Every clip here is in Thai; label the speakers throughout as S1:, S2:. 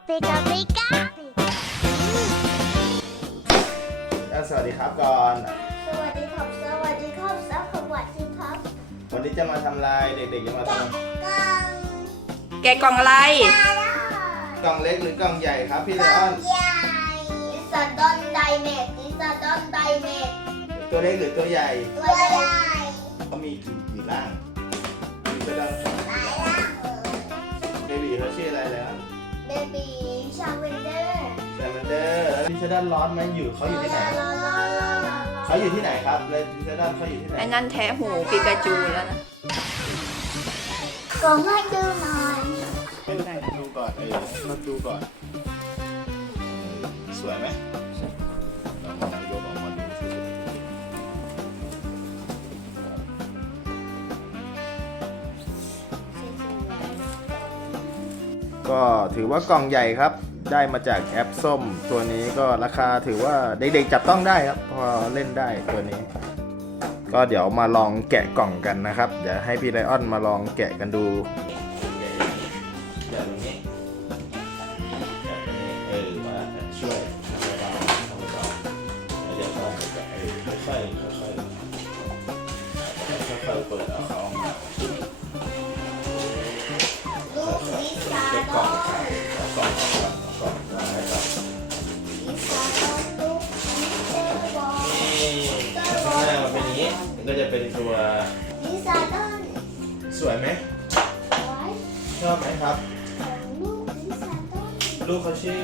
S1: ปิกาปิกา
S2: สวัสดีครับก่อน
S1: สวัสดีครับสวัสดีครับสวัสดีครับ
S2: วันนี้จะมาทำลายเด็กๆจะมาท
S1: ำ
S3: แกะกล่องอะไร
S2: กล่องเล็กหรือกล่องใหญ่ครับพี่เลออน
S1: ใหญ่ลิซาดอนไดเมทลิซาดอนไดเมท
S2: ตัวเล็กหรือตัวใหญ่
S1: ตัวใหญ่
S2: เขามีกี่ร่างลิซาดอน
S1: หลายร่าง
S2: เบบีเขาชื่ออะไรแล้ว
S1: เบบีชาเวนเดอร์
S2: ลิซาดอนร้อนไหมอยู่เขาอยู่ที่ไหนเขาอยู่ที่ไหนครับลิซาดอนเขาอยู่ที่ไหน
S3: ไอ้นั่นแทะหูปิกาจูแล้วนะ
S1: กล่องให้ดูหน่อย
S2: ให้ดูก่อนมาดูก่อนสวยไหมลองยกออกมาดูสิก็ถือว่ากล่องใหญ่ครับได้มาจากแอปส้มตัวนี้ก็ราคาถือว่าเด็กๆจับต้องได้ครับพอเล่นได้ตัวนี้ก็เดี๋ยวมาลองแกะกล่องกันนะครับเดี๋ยวให้พี่ไลออนมาลองแกะกันดูแบบนี้มาช่วยเบาๆเดี๋ยวค่อยๆค่อยๆเปิดเอาเขามา
S1: ลูกลิซาดอน
S2: กล่องวางให้ก่อน
S1: ลิซาดอนลูกมิสเตอร์บอล
S2: ข้างหน้ามันเป็นอย่างนี้มันก็จะเป็นตัว
S1: ลิซาดอน
S2: สวยไหม
S1: ไว้
S2: ชอบไหมครับ
S1: ของลูกลิซาดอน
S2: ลูกเขาชื่อ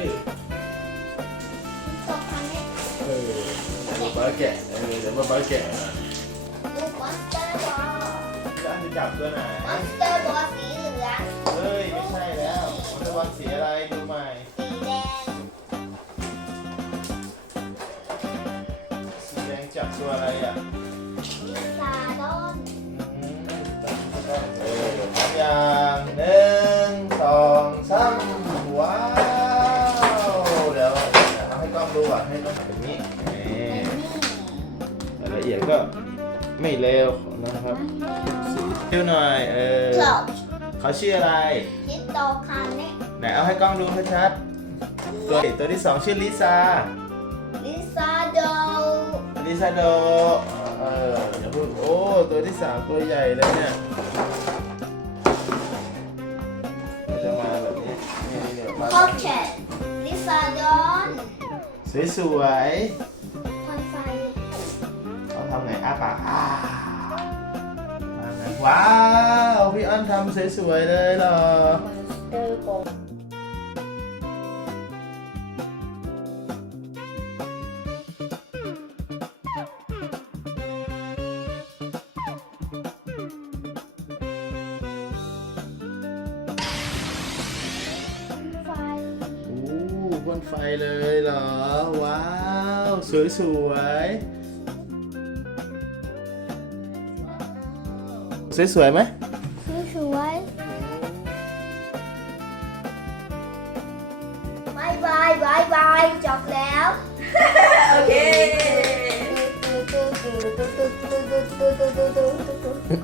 S1: ตกคันนี้
S2: เดี๋ยวป้าแกะเดี๋ยวป้าแกะ
S1: ลูกมอนสเตอร์บอล
S2: แล้วจะจับตัวไหน
S1: มอนสเตอร์บอลสีเหลือง
S2: เฮ้ยไม่ใช่แล้วมันจะวางสีอะไรดูใหม่
S1: สีแดง
S2: สีแดงจับตัวอะไรอ่ะ
S1: ลิซาดอน
S2: พร้อมอย่างหนึ่งสองสามว้าวเดี๋ยวเอาให้กล้องดูอ่ะให้กล้องแบบนี้รายละเอียดก็ไม่เลวนะครับสีชื่อหน่อย
S1: คลอด
S2: เขาชื่ออะไร
S1: คิดโตคันนี้
S2: ไหนเอาให้กล้องดูชัดๆตัวที่สองชื่อลิซา
S1: ลิซาโด
S2: โดอย่าพูดโอ้ตัวที่สามตัวใหญ่เลยเนี่ยจะมาแบบนี้นี่มา
S1: คอแคทลิซาดอน
S2: สวย
S1: ไฟไฟ
S2: ๆเขาทำไงอ้าปากว้าว พี่อ้อนทำสวยๆเลยเหรอ
S1: เตอร์โกไฟ
S2: บนไฟเลยเหรอ ว้าว สวยสวยไหม
S1: สวยบายจบแล้ว
S3: โอเค